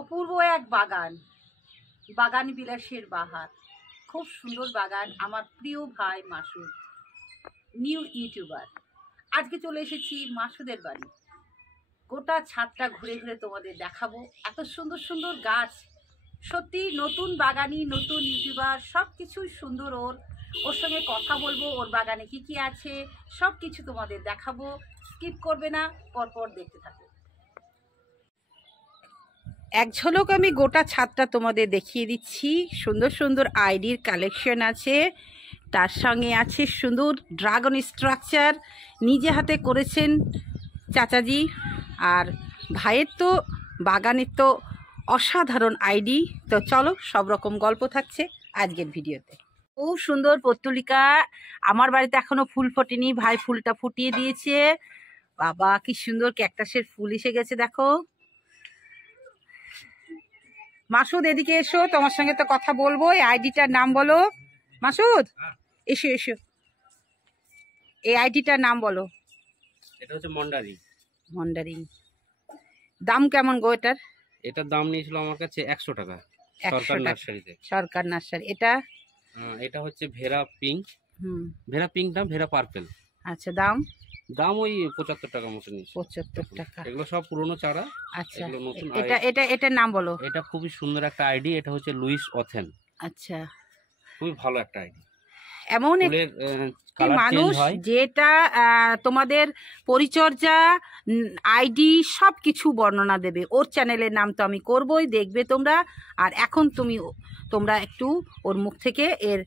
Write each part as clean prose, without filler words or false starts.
অপূর্ব এক বাগান, বাগান বিলাসের বাহার। খুব সুন্দর বাগান। আমার প্রিয় ভাই মাসুদ, নিউ ইউটিউবার। আজকে চলে এসেছি মাসুদের বাড়ি। গোটা ছাদটা ঘুরে ঘুরে তোমাদের দেখাবো। এত সুন্দর সুন্দর গাছ, সত্যি নতুন বাগানি, নতুন ইউটিউবার, সব কিছুই সুন্দর। ওর সঙ্গে কথা বলবো, ওর বাগানে কি কি আছে সব কিছু তোমাদের দেখাবো। স্কিপ করবে না, পরপর দেখতে থাকো। এক ঝলক আমি গোটা ছাদটা তোমাদের দেখিয়ে দিচ্ছি। সুন্দর সুন্দর আইডির কালেকশন আছে, তার সঙ্গে আছে সুন্দর ড্রাগন স্ট্রাকচার, নিজে হাতে করেছেন চাচাজি। আর ভাইয়ের তো বাগানের তো অসাধারণ আইডি। তো চলো, সব রকম গল্প থাকছে আজকের ভিডিওতে। খুব সুন্দর পত্তলিকা। আমার বাড়িতে এখনো ফুল ফোটেনি, ভাই ফুলটা ফুটিয়ে দিয়েছে। বাবা কি সুন্দর ক্যাকটাসের ফুল এসে গেছে দেখো। মাসুদ এদিকে এসো, তোমার সঙ্গে তো কথা বলবো। এই আইডিটার নাম বলো মাসুদ, এসো এসো। এই আইডিটার নাম বলো। এটা হচ্ছে মন্ডারিং। মন্ডারিং দাম কেমন গো এটার? এটার দাম নিয়েছিল আমার কাছে 100 টাকা, সরকার নার্সারিতে। সরকার নার্সারি। এটা হচ্ছে ভেরা পিঙ্ক। ভেরা পিঙ্ক না, ভেরা পার্পেল। আচ্ছা, দাম ওই 75 টাকা মতো নিয়েছে। 75 টাকা। এগুলো সব পুরনো চারা। আচ্ছা, এগুলো নতুন। এটার নাম বলো। এটা খুবই সুন্দর একটা আইডি। এটা হচ্ছে লুইস অথেন। আচ্ছা, খুবই ভালো একটা আইডি। এমন মানুষ যেটা তোমাদের পরিচর্যা, আইডি সব কিছু বর্ণনা দেবে। ওর চ্যানেলের নাম তো আমি করবই, দেখবে তোমরা। আর এখন তোমরা একটু ওর মুখ থেকে এর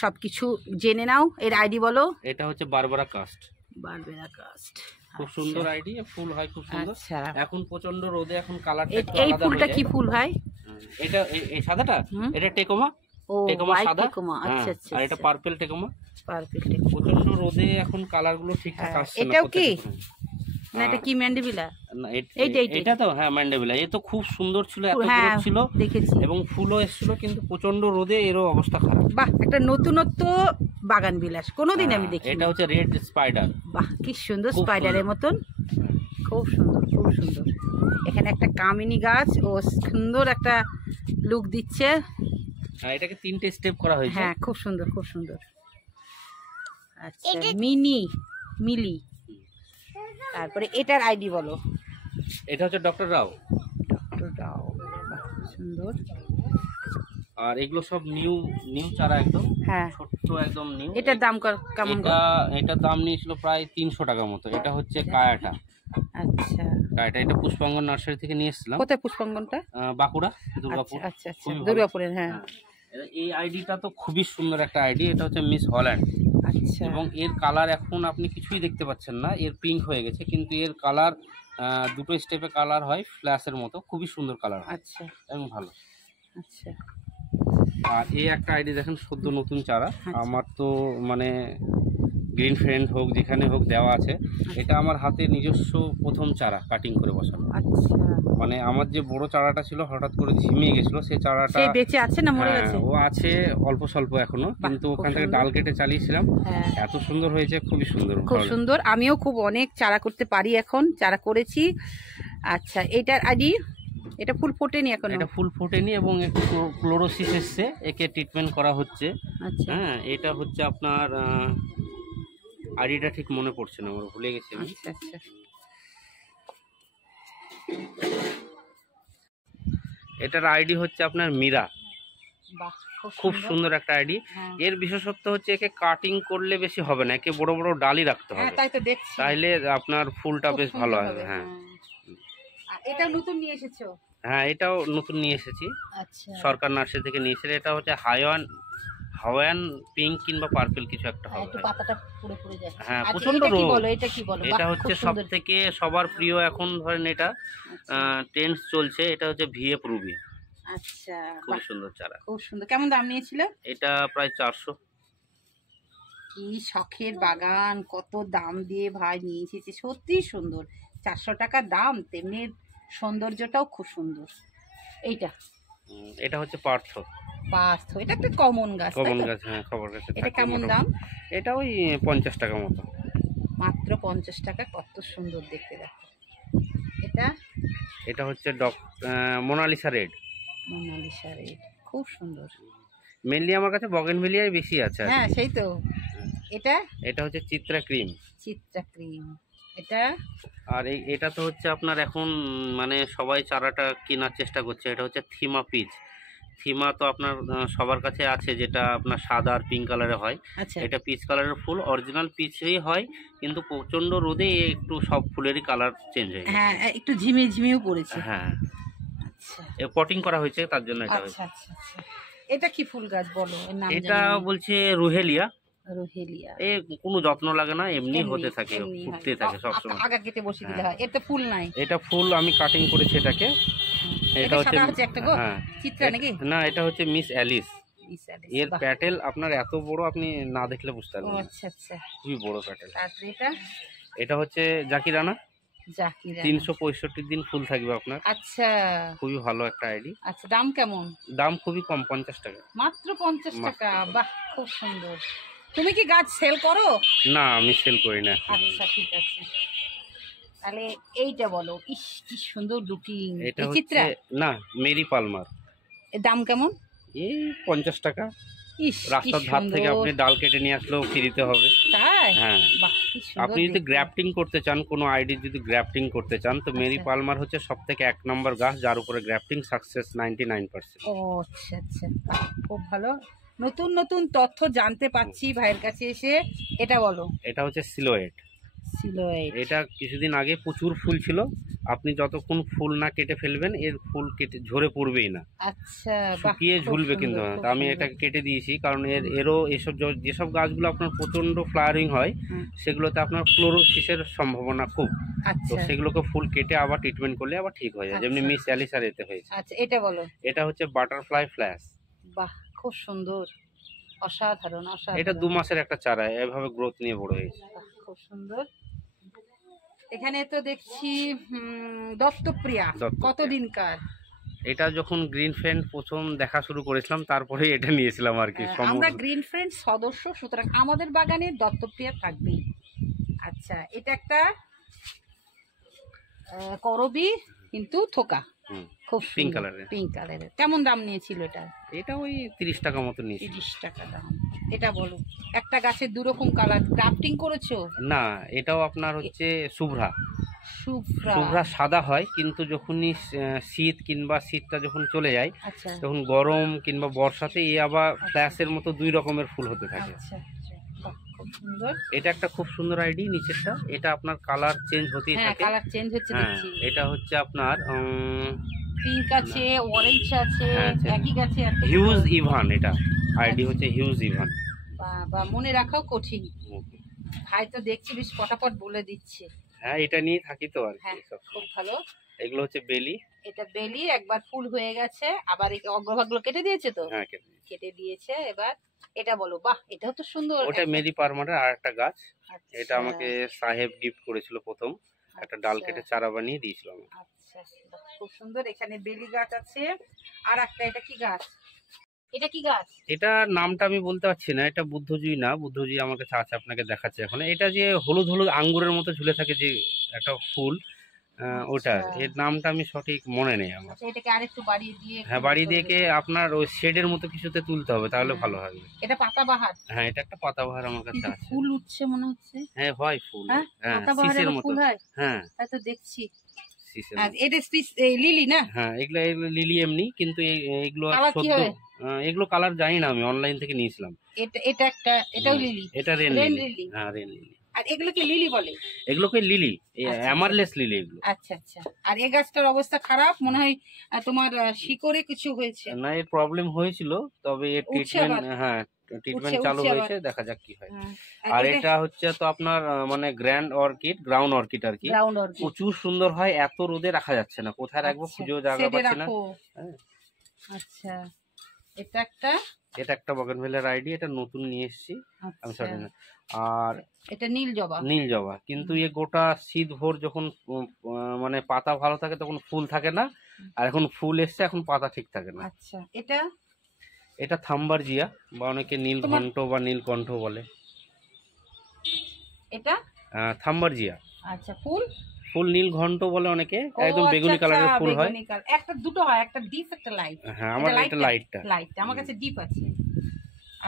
সব কিছু জেনে নাও। এর আইডি বলো। এটা হচ্ছে বারবারা কাস্ট। বারবারা কাস্ট খুব সুন্দর আইডি, ফুল হয় খুব সুন্দর। আচ্ছা, এখন প্রচন্ড রোদে এখন কালারটা এই ফুলটা কি ফুল ভাই? এটা এই সাদাটা, এটা টেকোমা। টেকোমা সাদা। আচ্ছা আচ্ছা। আর এটা পার্পল টেকোমা। পার্পল। প্রচন্ড রোদে এখন কালার গুলো ঠিকঠাক আসছে না। এটাও কি না, এটা কি ম্যান্ডেভিলা? এটা তো হ্যাঁ ম্যান্ডেভিলা। এ তো খুব সুন্দর ছিল, এত বড় ছিল দেখেছি, এবং ফুলও এসেছিল, কিন্তু প্রচন্ড রোদে এরও অবস্থা খারাপ। বাহ, একটা নতুনত্ব বাগান বিলাস, কোনোদিন আমি দেখি। এটা হচ্ছে রেড স্পাইডার। বাহ, কি সুন্দর, স্পাইডারের মতন। খুব সুন্দর, খুব সুন্দর। এখানে একটা কামিনী গাছ, ও সুন্দর একটা লুক দিচ্ছে। হ্যাঁ, এটাকে 3টে স্টেপ করা হয়েছে। হ্যাঁ, খুব সুন্দর, খুব সুন্দর। আচ্ছা, মিলি। তারপরে এটার আইডি বলো। এটা হচ্ছে ডক্টর রাও। সুন্দর। আর এগুলো সব নিউ চারা, একদম হ্যাঁ, ছোট্ট একদম নিউ। এটার দাম কেমন? এটার দাম নিয়েছিল প্রায় 300 টাকা মতো। এটা হচ্ছে কায়াটা। আচ্ছা, কায়াটা এটা পুষ্পাঙ্গন নার্সারি থেকে নিয়ে এসেছিলাম। কোথায় পুষ্পাঙ্গনটা? বাঁকুড়া, দুর্গাপুর। আচ্ছা আচ্ছা, দুর্গাপুরের। হ্যাঁ, এই আইডিটা তো খুবই সুন্দর একটা আইডি। এটা হচ্ছে মিস হল্যান্ড। আচ্ছা। এবং এর কালার এখন আপনি কিছুই দেখতে পাচ্ছেন না, এর পিঙ্ক হয়ে গেছে, কিন্তু এর কালার দুটো স্টেপে কালার হয় ফ্ল্যাশের মতো। খুবই সুন্দর কালার। আচ্ছা, এবং ভালো। আচ্ছা। আর এই একটা আইডি দেখেন, সদ্য নতুন চারা। আমার তো মানে গ্রিন ফ্রেন্ড হোক, যেখানে হোক দেওয়া আছে। এটা আমার হাতে নিজস্ব প্রথম চারা কাটিং করে বসানো। আচ্ছা, মানে আমার যে বড় চারাটা ছিল হঠাৎ করে ঝিমিয়ে গেছিল, সেই চারাটা বেঁচে আছে না মরে গেছে? ও আছে অল্প স্বল্প এখনো, কিন্তু ওখান থেকে ডাল কেটে চালিয়েছিলাম। এত সুন্দর হয়েছে, খুবই সুন্দর, খুব সুন্দর। আমিও খুব অনেক চারা করতে পারি, এখন চারা করেছি। আচ্ছা, এটার আইডি। এটা ফুল ফোটেনি এখন? এটা ফুল ফোটেনি এবং একটু ক্লোরোসিস এসছে, একে ট্রিটমেন্ট করা হচ্ছে। আচ্ছা, হ্যাঁ, এটা হচ্ছে আপনার আইডিটা ঠিক মনে পড়ছে না, আমার ভুলে গেছি আমি। আচ্ছা আচ্ছা। এটার আইডি হচ্ছে আপনার মীরা। বাহ, খুব সুন্দর একটা আইডি। এর বিশেষত্ব হচ্ছে একে কাটিং করলে বেশি হবে না, একে বড় বড় ডালি রাখতে হবে। তাই তো দেখছি, তাইলে আপনার ফুলটা বেশ ভালো হবে। হ্যাঁ, এটা নতুন নিয়ে এসেছো? হ্যাঁ, এটাও নতুন নিয়ে এসেছি। আচ্ছা, সরকার নার্সারি থেকে নিয়ে এসেছি। এটা হচ্ছে হাওয়ান পিঙ্ক কিংবা পার্পল কিছু একটা হবে। একটু পাতাটা পুরো পুরো যাচ্ছে। হ্যাঁ, আচ্ছা, প্রচন্ড এটা কি রোগ। বলো? এটা কি বলো? এটা হচ্ছে সবথেকে সবার প্রিয় এখন, ধরেন এটা ট্রেন্ড চলছে। এটা হচ্ছে ভিএফ রুবি। আচ্ছা, খুব সুন্দর চারা, খুব সুন্দর। কেমন দাম নিয়েছিল? এটা প্রায় 400। কি শখের বাগান, কত দাম দিয়ে ভাই নিয়ে এসেছে, সত্যি সুন্দর। 400 টাকা দাম, তেমনি সৌন্দর্যটাও খুব সুন্দর। এটা হচ্ছে পার্থ। এটা একটা কমন গাছ। হ্যাঁ, খবর গাছ। এটা কেমন দাম? এটা ওই 50 টাকা মতো। মাত্র 50 টাকা। কত সুন্দর দেখতে, দেখো। এটা এটা হচ্ছে মোনালিসা রেড। মোনালিসা রেড খুব সুন্দর। মেনলি আমার কাছে বগেনভিলিয়াই বেশি আছে আর কি। হ্যাঁ সেই তো। এটা এটা হচ্ছে চিত্রা ক্রিম। চিত্রা ক্রিম। এটা আর এটা তো হচ্ছে আপনার এখন মানে সবাই চারাটা কেনার চেষ্টা করছে। এটা হচ্ছে থিমা পিচ। থিমা তো আপনার সবার কাছে আছে, যেটা আপনার সাদা আর পিঙ্ক কালারে হয়। আচ্ছা এটা পিচ কালারের ফুল, অরিজিনাল পিচই হয়, কিন্তু প্রচন্ড রোদে একটু সব ফুলেরই কালার চেঞ্জ হয়ে গেছে। হ্যাঁ একটু ঝিমিয়ে ঝিমিয়েও পড়েছে। হ্যাঁ, আচ্ছা পটিং করা হয়েছে তার জন্য এটা আচ্ছা হয়েছে। আচ্ছা আচ্ছা। এটা কি ফুল গাছ বলো, এর নাম এটা জানি না। বলছে রুহেলিয়া। রোহেলিয়া। এ কোনো যত্ন লাগে না, এমনি এমনি, হতে থাকে, এমনি হয়। ফুটতে থাকে সবসময়। আগা কেটে বসিয়ে দিলে হ্যাঁ। হয়, এতে ফুল নাই। এটা ফুল আমি কাটিং করেছি এটাকে। এটা সাদা হচ্ছে একটা গো, হ্যাঁ চিত্রা নাকি? না, এটা হচ্ছে মিস অ্যালিস। মিস অ্যালিস, এর বাহ। প্যাটেল আপনার এত বড়, আপনি না দেখলে বুঝতে ও পারবেন না। আচ্ছা আচ্ছা। খুবই বড় প্যাটেল। তারপরে এটা এটা হচ্ছে জাকিরানা। জাকিরা। 365 দিন ফুল থাকবে আপনার। আচ্ছা খুবই ভালো একটা আইডি। আচ্ছা, দাম কেমন? দাম খুবই কম, 50 টাকা মাত্র 50 মাত্র। টাকা। বাহ খুব সুন্দর। তুমি কি গাছ সেল করো? না, আমি সেল করি না। আচ্ছা ঠিক আছে। তাহলে এইটা বলো, ইস কি সুন্দর লুকিং। এটা এই হচ্ছে চিত্রা, না, মেরি পালমার। এর দাম কেমন? এই 50 টাকা। ইস কি রাস্তার ধার থেকে সুন্দর। আপনি ডাল কেটে নিয়ে আসলেও ফ্রি দিতে হবে। তাই? হ্যাঁ, বাহ কি সুন্দর। আপনি যদি দেখতে। গ্রাফটিং করতে চান, কোনো আইডি যদি গ্রাফটিং করতে চান, তো মেরি আচ্ছা। পালমার হচ্ছে সব থেকে 1 নম্বর গাছ, যার উপরে গ্রাফটিং সাকসেস 99%। ও আচ্ছা আচ্ছা, বাহ, খুব ভালো। নতুন নতুন তথ্য জানতে পাচ্ছি ভাইয়ের কাছে এসে। এটা বলো। এটা হচ্ছে সিলোয়েট। সিলোয়েট। এটা কিছুদিন আগে প্রচুর ফুল ছিল। আপনি যতক্ষণ ফুল না কেটে ফেলবেন, এর ফুল কেটে ঝরে পড়বেই না। আচ্ছা বাহ, শুকিয়ে খুব ঝুলবে কিন্তু। সুন্দর, খুব তা আমি সুন্দর। এটাকে কেটে দিয়েছি, কারণ এরও এসব যেসব গাছগুলো আপনার প্রচণ্ড ফ্লাওয়ারিং হয়, হুম, সেগুলোতে আপনার ক্লোরোসিসের সম্ভাবনা খুব। তো আচ্ছা সেগুলোকে ফুল কেটে আবার ট্রিটমেন্ট করলে আবার ঠিক হয়ে যায়, যেমনি আচ্ছা। মিস অ্যালিসার এতে হয়েছে। আচ্ছা, এটা বলো। এটা হচ্ছে বাটারফ্লাই ফ্ল্যাশ। বাহ খুব সুন্দর, অসাধারণ এটা অসাধারণ। 2 মাসের একটা চারা, এভাবে গ্রোথ নিয়ে বড় হয়েছে। বাহ, খুব সুন্দর। এখানে তো দেখছি দত্তপ্রিয়া। দত্তপ্রিয়া। কতদিনকার? এটা যখন গ্রিন ফ্রেন্ড প্রথম দেখা শুরু করেছিলাম, তারপরে এটা নিয়েছিলাম আর কি। আমরা গ্রিন ফ্রেন্ড সদস্য, সুতরাং আমাদের বাগানে দত্তপ্রিয়া থাকবেই। আচ্ছা, এটা একটা করবি কিন্তু থোকা, খুব পিঙ্ক কালারের। পিঙ্ক কালারের। কেমন দাম নিয়েছিল এটা? এটা ওই 30 টাকা মতো নিয়েছি। 30 টাকা দাম। এটা বলো, একটা গাছের 2 রকম কালার গ্রাফটিং করেছো? না, এটাও আপনার হচ্ছে শুভ্রা। শুভ্রা। শুভ্রা সাদা হয়, কিন্তু যখনই শীত কিংবা শীতটা যখন চলে যায়, আচ্ছা তখন গরম কিংবা বর্ষাতে এ আবার ফ্ল্যাশের মতো 2 রকমের ফুল হতে থাকে। আচ্ছা আচ্ছা, বাহ, খুব সুন্দর। এটা একটা খুব সুন্দর আইডি। নিচেরটা এটা আপনার কালার চেঞ্জ হতেই হ্যাঁ থাকে। কালার চেঞ্জ হচ্ছে হ্যাঁ, দেখছি। এটা হচ্ছে আপনার পিঙ্ক আছে, অরেঞ্জ আছে, হ্যাঁ, আছে। একই গাছে একটা হিউজ দুটো। ইভান। এটা আইডি হচ্ছে হিউজ ইভান। বা মনে রাখাও কঠিন। ভাই তো দেখছি বেশ পটাপট বলে দিচ্ছে। হ্যাঁ, এটা নিয়ে থাকি তো আর হ্যাঁ কি সব। খুব ভালো। এগুলো হচ্ছে বেলি। এটা বেলি, একবার ফুল হয়ে গেছে, আবার এই অগ্রভাগগুলো কেটে দিয়েছে তো। হ্যাঁ, কেটে দিয়েছে। এবার এটা বলো। বাহ, এটাও তো সুন্দর। ওটা মেরি পারমারের আর একটা গাছ। আচ্ছা, এটা আমাকে সাহেব গিফট করেছিল প্রথম। একটা ডাল আচ্ছা, কেটে চারা বানিয়ে দিয়েছিল আমাকে। আচ্ছা, বাহ, খুব সুন্দর। এখানে বেলি গাছ আছে। আর একটা, এটা কি গাছ? এটা কি গাছ? এটা নামটা আমি বলতে পারছি না। এটা বুদ্ধজুই না, বুদ্ধজুই আমার কাছে আছে, আপনাকে দেখাচ্ছে এখন। এটা যে হলুদ হলুদ আঙ্গুরের মতো ঝুলে থাকে যে একটা ফুল, ওটা এর নামটা আমি সঠিক মনে নেই আমার। আচ্ছা, এটাকে আরেকটু বাড়িয়ে দিয়ে। হ্যাঁ, বাড়ি দিয়ে আপনার ওই শেডের মতো কিছুতে তুলতে হবে, তাহলে ভালো হবে। এটা পাতাবাহার। হ্যাঁ, এটা একটা পাতাবাহার আমার কাছে আছে। ফুল উঠছে মনে হচ্ছে। হ্যাঁ, হয় ফুল। হ্যাঁ, হ্যাঁ, পাতাবাহারের শীষের মতো। ফুল হয়। হ্যাঁ, তাই তো দেখছি। শীষের আর মতো। এটা লিলি না? হ্যাঁ, এগুলো লিলি এমনি, কিন্তু এগুলো কালার কি হবে? এগুলো কালার জানি না, আমি অনলাইন থেকে নিয়েছিলাম। এটা একটা, এটাও লিলি। এটা রেন রেন লিলি। লিলি। হ্যাঁ, রেন লিলি। আর এগুলো কি লিলি বলে? এগুলোকে লিলি, আচ্ছা, অ্যামারলেস লিলি এগুলো। আচ্ছা আচ্ছা। আর এই গাছটার অবস্থা খারাপ মনে হয়, তোমার শিকড়ে কিছু হয়েছে। না, এর প্রবলেম হয়েছিল, তবে এর উঠছে ট্রিটমেন্ট, আবার। হ্যাঁ ট্রিটমেন্ট উঠছে চালু আবার। হয়েছে, দেখা যাক কি হয়। হ্যাঁ। আর এটা হচ্ছে তো আপনার মানে গ্র্যান্ড অর্কিড, গ্রাউন্ড অর্কিড আর কি। Ground orchid. প্রচুর সুন্দর হয়, এত রোদে রাখা যাচ্ছে না, কোথায় রাখবো খুঁজেও জায়গা পাচ্ছি না। হ্যাঁ। আচ্ছা, এটা একটা। এটা একটা বগেনভেলিয়ার আইডি, এটা নতুন নিয়ে এসেছি আমি, সরি না। আর এটা নীল জবা। নীল জবা, কিন্তু এ গোটা শীত ভোর যখন মানে পাতা ভালো থাকে তখন ফুল থাকে না, আর এখন ফুল এসছে, এখন পাতা ঠিক থাকে না। আচ্ছা, এটা এটা থাম্বারজিয়া, বা অনেকে নীলঘণ্ট বা নীলকণ্ঠ বলে। এটা থাম্বারজিয়া। আচ্ছা, ফুল ফুল নীল ঘন্ট বলে অনেকে, ও, একদম আচ্ছা, বেগুনি আচ্ছা, কালারের ফুল হয়। বেগুনি কালার। একটা দুটো হয়, একটা ডিপ একটা লাইট। হ্যাঁ, আমার এটা লাইটটা। আমার কাছে ডিপ আছে।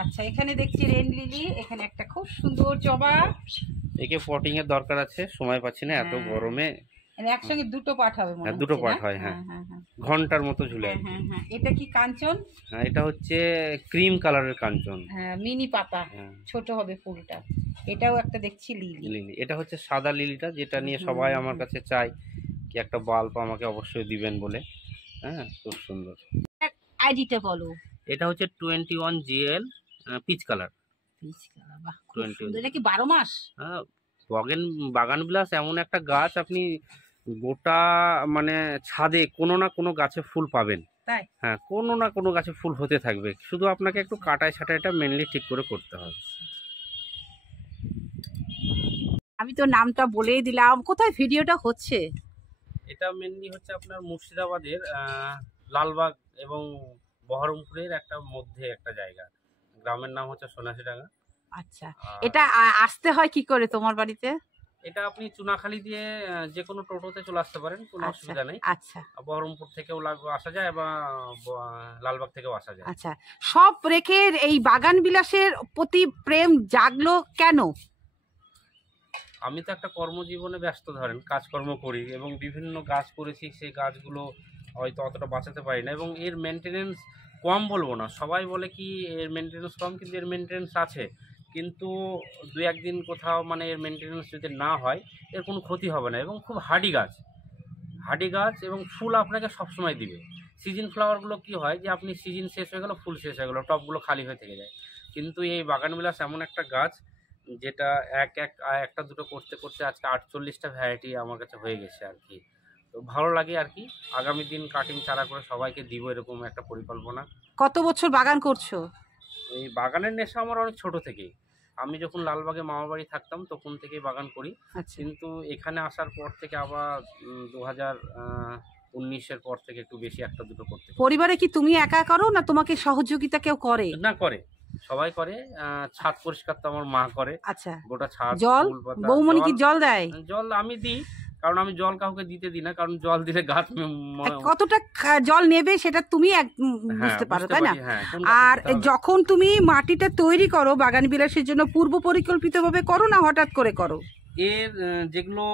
আচ্ছা, এখানে দেখছি রেন লিলি, এখানে একটা খুব সুন্দর জবা। একে পটিং এর দরকার আছে, সময় পাচ্ছি না এত গরমে। মানে একসঙ্গে দুটো পাট হবে মনে হচ্ছে। দুটো পাট হয়, হ্যাঁ। ঘন্টার মতো ঝুলে। হ্যাঁ, এটা কি কাঞ্চন? হ্যাঁ, এটা হচ্ছে ক্রিম কালারের কাঞ্চন। হ্যাঁ, মিনি পাতা, ছোট হবে ফুলটা। এটাও একটা দেখছি লিলি। এটা হচ্ছে সাদা লিলিটা, যেটা নিয়ে সবাই আমার কাছে চায় কি একটা বাল্ব আমাকে অবশ্যই দিবেন বলে। হ্যাঁ, খুব সুন্দর। আইডিটা বলো। এটা হচ্ছে 21 GL peach colour. Peach colour, বাহ, খুব সুন্দর। এটা কি 12 মাস? হ্যাঁ, বাগান বিলাস এমন একটা গাছ, আপনি গোটা মানে ছাদে কোনো না কোনো গাছে ফুল পাবেন। তাই? হ্যাঁ, কোনো না কোনো গাছে ফুল হতে থাকবে, শুধু আপনাকে একটু কাটাই ছাটাইটা মেনলি ঠিক করে করতে হবে। আমি তো নামটা বলেই দিলাম। কোথায় ভিডিওটা হচ্ছে? এটা মেনলি হচ্ছে আপনার মুর্শিদাবাদের লালবাগ এবং বহরমপুরের একটা মধ্যে একটা জায়গা, গ্রামের নাম হচ্ছে সোনাশিডাঙ্গা। আচ্ছা, এটা আসতে হয় কি করে তোমার বাড়িতে? এটা আপনি চুনাখালী দিয়ে যে কোনো টোটোতে চলে আসতে পারেন, কোনো অসুবিধা নেই। আচ্ছা, বহরমপুর থেকেও আসা যায় বা লালবাগ থেকেও আসা যায়। আচ্ছা, সব রেখে এই বাগান বিলাসের প্রতি প্রেম জাগলো কেন? আমি তো একটা কর্মজীবনে ব্যস্ত, ধরেন কাজকর্ম করি এবং বিভিন্ন গাছ করেছি, সেই গাছগুলো হয়তো অতটা বাঁচাতে পারি না এবং এর মেনটেনেন্স কম বলবো না, সবাই বলে কি এর মেনটেনেন্স কম, কিন্তু এর মেনটেনেন্স আছে। কিন্তু দু একদিন কোথাও মানে এর মেনটেনেন্স যদি না হয় এর কোনো ক্ষতি হবে না এবং খুব হার্ডি গাছ এবং ফুল আপনাকে সবসময় দিবে। সিজন ফ্লাওয়ারগুলো কি হয় যে আপনি সিজন শেষ হয়ে গেল, ফুল শেষ হয়ে গেলো, টবগুলো খালি হয়ে থেকে যায়। কিন্তু এই বাগানবিলাস এমন একটা গাছ যেটা একটা দুটো করতে করতে আজকে 48টা ভ্যারাইটি আমার কাছে হয়ে গেছে আর কি। তো ভালো লাগে আর কি। আগামী দিন কাটিং চারা করে সবাইকে দিব, এরকম একটা পরিকল্পনা। কত বছর বাগান করছো? এই বাগানের নেশা আমার অনেক ছোট থেকেই। আমি যখন লালবাগে মামা বাড়ি থাকতাম তখন থেকেই বাগান করি। কিন্তু এখানে আসার পর থেকে আবার 2019-এর পর থেকে একটু বেশি একটা দুটো করতে। পরিবারে কি তুমি একা করো না তোমাকে সহযোগিতা কেউ করে? না, করে, সবাই করে। ছাদ পরিষ্কার তো আমার মা করে। আচ্ছা, গোটা ছাদ। জল বৌমনি কি জল দেয়? জল আমি দিই, কারণ আমি জল কাউকে দিতে দিই না, কারণ জল দিলে গাছ কতটা জল নেবে সেটা তুমি বুঝতে পারো, তাই না? আর যখন তুমি মাটিটা তৈরি করো বাগান বিলাসের জন্য, পূর্ব পরিকল্পিতভাবে করো না হঠাৎ করে করো? এর যেগুলো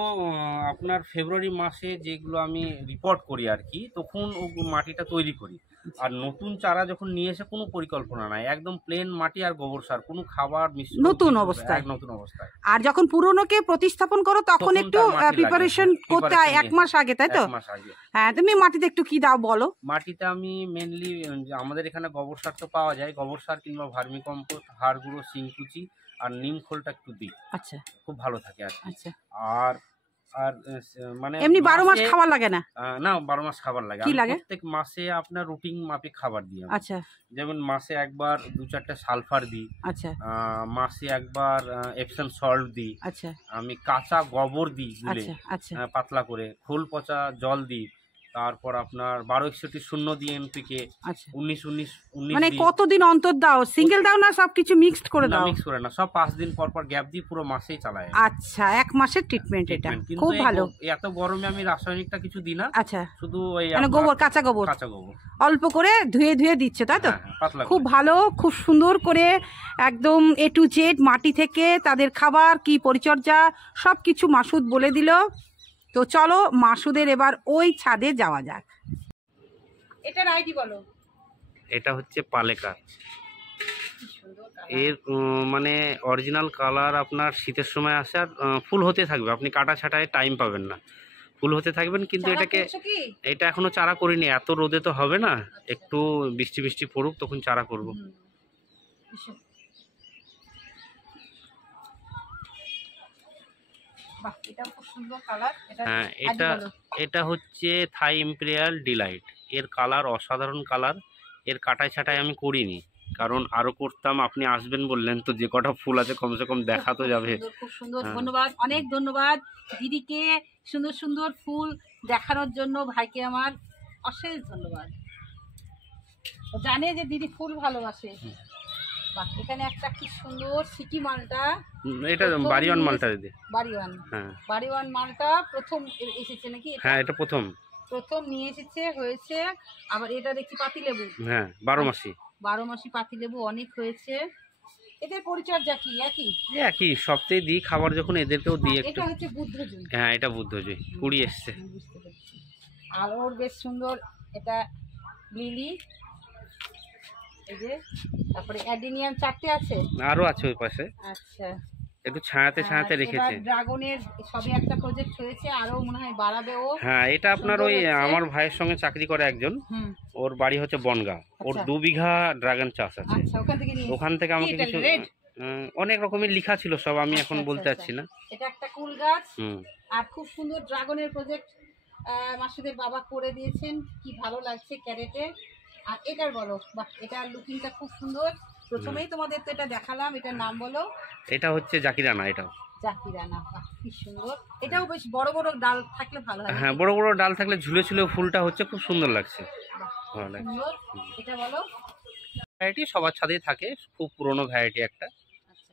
আপনার ফেব্রুয়ারি মাসে যেগুলো আমি রিপোর্ট করি আর কি, তখন ও মাটিটা তৈরি করি। আর নতুন চারা যখন নিয়ে এসে কোনো পরিকল্পনা নাই, একদম প্লেন মাটি আর গোবর সার, কোনো খাবার মিশ্রণ, নতুন অবস্থায়। আর যখন পুরনোকে প্রতিস্থাপন করো তখন একটু প্রিপারেশন করতে হয় 1 মাস আগে, তাই তো? হ্যাঁ, তুমি মাটিতে একটু কি দাও বলো? মাটিতে আমি মেনলি আমাদের এখানে গোবর সার তো পাওয়া যায়, গোবর সার কিংবা ভার্মি কম্পোস্ট, হাড় গুঁড়ো, শিংকুচি আর নিম খোলটা একটু দিই। আচ্ছা, খুব ভালো থাকে আর কি। আচ্ছা, আর মানে এমনি 12 মাস খাবার লাগে না? না, 12 মাস খাবার লাগে। কি লাগে? প্রত্যেক মাসে আপনার রুটিন মাফিক খাবার দিই। আচ্ছা, যেমন মাসে একবার 2-4টে সালফার দিই। আচ্ছা, মাসে একবার এপসম সল্ট দিই। আচ্ছা, আমি কাঁচা গোবর দিই গুলে, আচ্ছা, পাতলা করে খোল পচা জল দিই। তারপর আপনার 1261 দিয়ে এনপিকে, 19 মানে কতদিন অন্তর দাও? সিঙ্গেল দাও না সবকিছু মিক্সড করে দাও? মিক্স করে না, সব 5 দিন পর পর গ্যাপ দিই, পুরো মাসেই চালায়। আচ্ছা, 1 মাসের ট্রিটমেন্ট এটা, খুব ভালো। এত গরমে আমি রাসায়নিকটা কিছু দিই না। আচ্ছা, শুধু ওই মানে গোবর, কাঁচা গোবর অল্প করে ধুয়ে ধুয়ে দিচ্ছে, তাই তো? খুব ভালো, খুব সুন্দর করে একদম A to Z মাটি থেকে তাদের খাবার কি পরিচর্যা সব কিছু মাসুদ বলে দিল। তো চলো মাসুদের এবার ওই ছাদে যাওয়া যাক। এটার আইডি বলো। এটা হচ্ছে পালেকা। এর মানে অরিজিনাল কালার আপনার শীতের সময় আসে আর ফুল হতে থাকবে, আপনি কাটা ছাটায় টাইম পাবেন না, ফুল হতে থাকবেন। কিন্তু এটা এখনো চারা করিনি, এত রোদে তো হবে না, একটু বৃষ্টি বৃষ্টি পড়ুক তখন চারা করব। হ্যাঁ, এটা হচ্ছে থাই ইম্পেরিয়াল ডিলাইট। এর কালার অসাধারণ কালার। এর কাটাই ছাটাই আমি করিনি, কারণ আরো করতাম। আপনি আসবেন বললেন তো, যে কটা ফুল আছে কমসে কম দেখা তো যাবে। খুব সুন্দর, ধন্যবাদ, অনেক ধন্যবাদ দিদিকে সুন্দর সুন্দর ফুল দেখানোর জন্য। ভাইকে আমার অশেষ ধন্যবাদ, জানে যে দিদি ফুল ভালোবাসে। বাহ, এখানে একটা কি সুন্দর সিটি মালটা, এটা বাড়িওয়ান মালটা দিদি। বাড়িওয়ান, হ্যাঁ বাড়িওয়ান মালটা প্রথম এসেছে নাকি? হ্যাঁ এটা প্রথম নিয়ে এসেছে, হয়েছে। আবার এটা দেখছি পাতিলেবু, হ্যাঁ 12 মাসি। 12 মাসি পাতিলেবু অনেক হয়েছে। এদের পরিচর্যা কি একই? একই, সপ্তাহে দিই খাবার যখন এদেরকেও দিই একটু। এটা হচ্ছে বুদ্ধজুই। হ্যাঁ এটা বুদ্ধজুই, কুড়ি এসছে। বুঝতে পেরেছি। আর ওর বেশ সুন্দর এটা লিলি, এই যে, তারপরে অ্যাডিনিয়াম 4টে আছে, আরো আছে ওই পাশে, আচ্ছা। একটু ছায়াতে ছায়াতে রেখেছে। ড্রাগনের সবে একটা প্রজেক্ট হয়েছে, আরো মনে হয় বাড়াবে ও। হ্যাঁ এটা আপনার ওই আমার ভাইয়ের সঙ্গে চাকরি করে একজন, ওর বাড়ি হচ্ছে বনগাঁ, ওর 2 বিঘা ড্রাগন চাষ আছে। আচ্ছা, ওখান থেকে আমাকে কিছু অনেক রকমের লেখা ছিল, সব আমি এখন বলতে পারছি না। এটা একটা কুল গাছ, আর খুব সুন্দর ড্রাগনের প্রজেক্ট মাসুদের বাবা করে দিয়েছেন, কি ভালো লাগছে ক্যারেটে। আর এটার বলো, বাহ, এটার লুকিংটা খুব সুন্দর। প্রথমেই তোমাদের তো এটা দেখালাম, এটার নাম বলো। এটা হচ্ছে জাকিরানা, এটাও জাকিরানা, বাহ কি সুন্দর। এটাও বেশ বড় বড় ডাল থাকলে ভালো হয়। হ্যাঁ বড় বড় ডাল থাকলে ঝুলে ঝুলে ফুলটা হচ্ছে খুব সুন্দর লাগছে, ভালো লাগছে। সুন্দর, এটা বলো। ভ্যারাইটি সবার ছাদেই থাকে, খুব পুরনো ভ্যারাইটি একটা। আচ্ছা,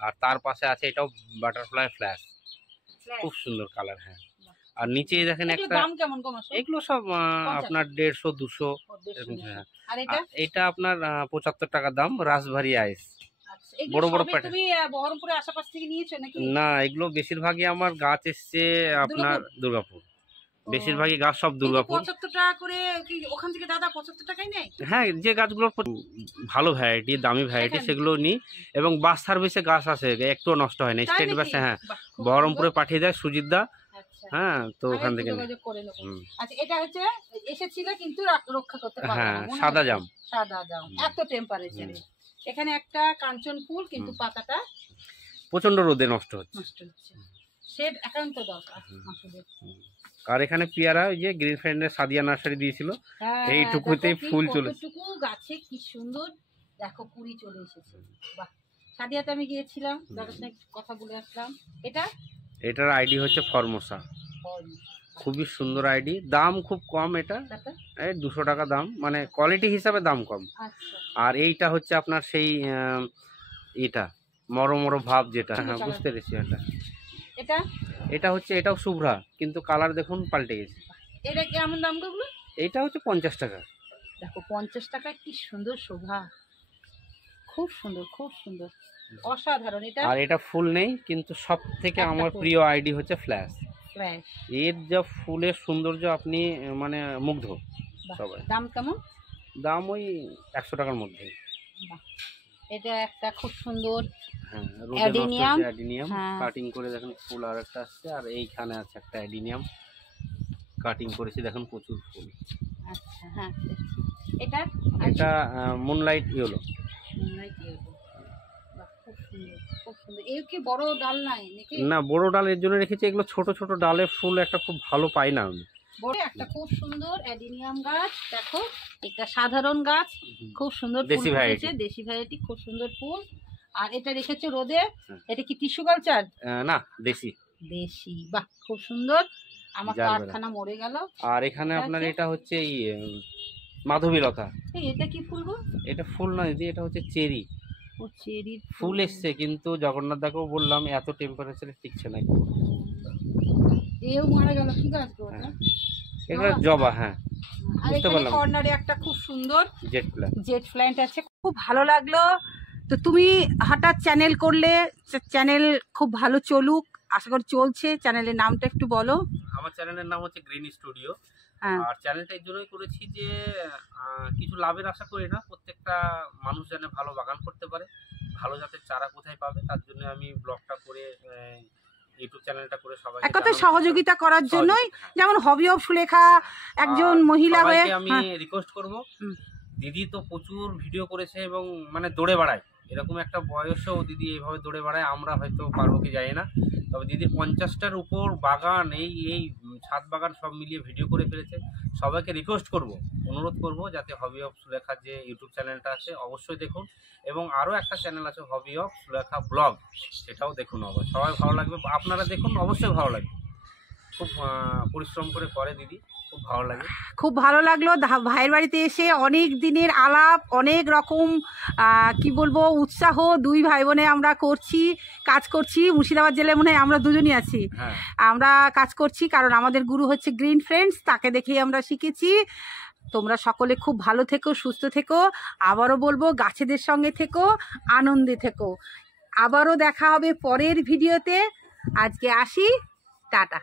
আর তার পাশে আছে এটাও বাটারফ্লাই ফ্ল্যাশ, খুব সুন্দর কালার। হ্যাঁ আর নিচে দেখেন একটা, দাম কেমন কম আছে? এগুলো সব আপনার 150 200 এরকম। হ্যাঁ আর এটা আপনার 75 টাকা দাম, রাসভারি আইস। আচ্ছা, বড় বড় প্যাকেট। তুমি বহরমপুরে আশেপাশ থেকে নিয়েছো নাকি? না, এগুলো বেশিরভাগই আমার গাছ এসছে আপনার দুর্গাপুর, বেশিরভাগই গাছ সব দুর্গাপুর। 75 টাকা করে কি ওখান থেকে দাদা 75 টাকাই নেয়? হ্যাঁ যে গাছগুলোর ভালো ভ্যারাইটি, দামি ভ্যারাইটি, সেগুলো নিই। এবং বাস সার্ভিসে গাছ আছে, একটু নষ্ট হয় না, স্টেট বাসে। হ্যাঁ বহরমপুরে পাঠিয়ে দেয় সুজিত দা। হ্যাঁ তো ওখান থেকে আচ্ছা, এটা হচ্ছে এসেছিল কিন্তু রক্ষা করতে পারবে না। হ্যাঁ সাদা জাম, সাদা জাম এত টেম্পারেচারে। এখানে একটা কাঞ্চন ফুল, কিন্তু পাতাটা প্রচন্ড রোদে নষ্ট হচ্ছে। শেড একান্ত দরকার মাসুদের। আর এখানে পেয়ারা, ওই যে গ্রিন ফ্রেন্ডের সাদিয়া নার্সারি দিয়েছিল, এইটুকুতেই ফুল চলে। গাছে কি সুন্দর, দেখো কুড়ি চলে এসেছে। বাহ, সাদিয়াতে আমি গিয়েছিলাম, দাদার সঙ্গে কথা বলে আসলাম। এটার আইডি হচ্ছে ফরমোসা, খুবই সুন্দর আইডি, দাম খুব কম। এটা এই 200 টাকা দাম, মানে কোয়ালিটি হিসাবে দাম কম। আর এইটা হচ্ছে আপনার সেই এটা মরো মরো ভাব যেটা, হ্যাঁ বুঝতে পেরেছি। এটা হচ্ছে, এটাও শুভ্রা, কিন্তু কালার দেখুন পাল্টে গেছে। এটা কেমন দাম গুলো? এইটা হচ্ছে 50 টাকা। দেখো 50 টাকায় কি সুন্দর শোভা, খুব সুন্দর, খুব সুন্দর, অসাধারণ। আর এটা ফুল নেই, কিন্তু সব থেকে আমার প্রিয় আইডি হচ্ছে ফ্ল্যাশ। এর যা ফুলের সৌন্দর্য, আপনি মানে মুগ্ধ সবাই। দাম কেমন? দাম ওই 100 টাকার মধ্যে। এটা একটা খুব সুন্দর অ্যাডিনিয়াম, কাটিং করে দেখেন ফুল আর একটা আসছে। আর এইখানে আছে একটা অ্যাডিনিয়াম কাটিং করেছি, দেখেন প্রচুর ফুল। আচ্ছা, হ্যাঁ এটা মুনলাইট ইয়েলো। বড় ডাল নাই নাকি? না, বড় ডাল এর জন্য রেখেছি, এগুলো ছোট ছোট ডালের ফুল একটা খুব ভালো পাই না আমি। বড় একটা খুব সুন্দর অ্যাডিনিয়াম গাছ, দেখো এটা সাধারণ গাছ, খুব সুন্দর দেশি ভ্যারাইটি, দেশি ভ্যারাইটি, খুব সুন্দর ফুল। আর এটা রেখেছো রোদে, এটা কি টিস্যু কালচার? না, দেশি। দেশি, বাহ খুব সুন্দর। আমার কারখানা মরে গেল। আর এখানে আপনার এটা হচ্ছে এই মাধবীলতা। এটা কি ফুল গো? এটা ফুল না দিদি, এটা হচ্ছে চেরি। ও চেরি ফুল এসছে, কিন্তু জগন্নাথ দাকেও বললাম এত টেম্পারেচারে টিকছে না। এও মারা গেল, কি গাছ গো এটা? এটা জবা। হ্যাঁ বুঝতে পারলাম। কর্নারে একটা খুব সুন্দর জেট প্ল্যান্ট আছে, খুব ভালো লাগলো। তো তুমি হঠাৎ চ্যানেল করলে, চ্যানেল খুব ভালো চলুক, আশা করি চলছে। চ্যানেলের নামটা একটু বলো। আমার চ্যানেলের নাম হচ্ছে গ্রিন স্টুডিও। আর চ্যানেলটা এই জন্যই করেছি যে কিছু লাভের আশা করি না, প্রত্যেকটা মানুষ যেন ভালো বাগান করতে পারে, ভালো জাতের চারা কোথায় পাবে, তার জন্য আমি ব্লগটা করে, ইউটিউব চ্যানেলটা করে সবাই এক কথায় সহযোগিতা করার জন্যই। যেমন হবি অফ সুলেখা একজন মহিলা হয়ে আমি রিকোয়েস্ট করব, দিদি তো প্রচুর ভিডিও করেছে এবং মানে দৌড়ে বেড়ায়, এরকম একটা বয়সেও দিদি এইভাবে দৌড়ে বেড়ায়, আমরা হয়তো পারবো কি জানি না। তবে দিদির 50টার উপর বাগান, এই ছাদ বাগান সব মিলিয়ে ভিডিও করে ফেলেছে। সবাইকে রিকোয়েস্ট করব, অনুরোধ করব, যাতে হবি অফ সুলেখার যে ইউটিউব চ্যানেলটা আছে অবশ্যই দেখুন, এবং আরও একটা চ্যানেল আছে হবি অফ সুলেখা ব্লগ, সেটাও দেখুন। সবাই ভালো লাগবে, আপনারা দেখুন, অবশ্যই ভালো লাগবে। খুব পরিশ্রম করে দিদি, খুব ভালো লাগে। খুব ভালো লাগলো ভাইয়ের বাড়িতে এসে, অনেক দিনের আলাপ, অনেক রকম কি বলবো উৎসাহ, দুই ভাই বোনে আমরা কাজ করছি। মুর্শিদাবাদ জেলায় মনে হয় আমরা দুজনই আছি, আমরা কাজ করছি, কারণ আমাদের গুরু হচ্ছে গ্রিন ফ্রেন্ডস, তাকে দেখেই আমরা শিখেছি। তোমরা সকলে খুব ভালো থেকো, সুস্থ থেকো। আবারও বলবো গাছেদের সঙ্গে থেকো, আনন্দে থেকো। আবারও দেখা হবে পরের ভিডিওতে। আজকে আসি, টাটা।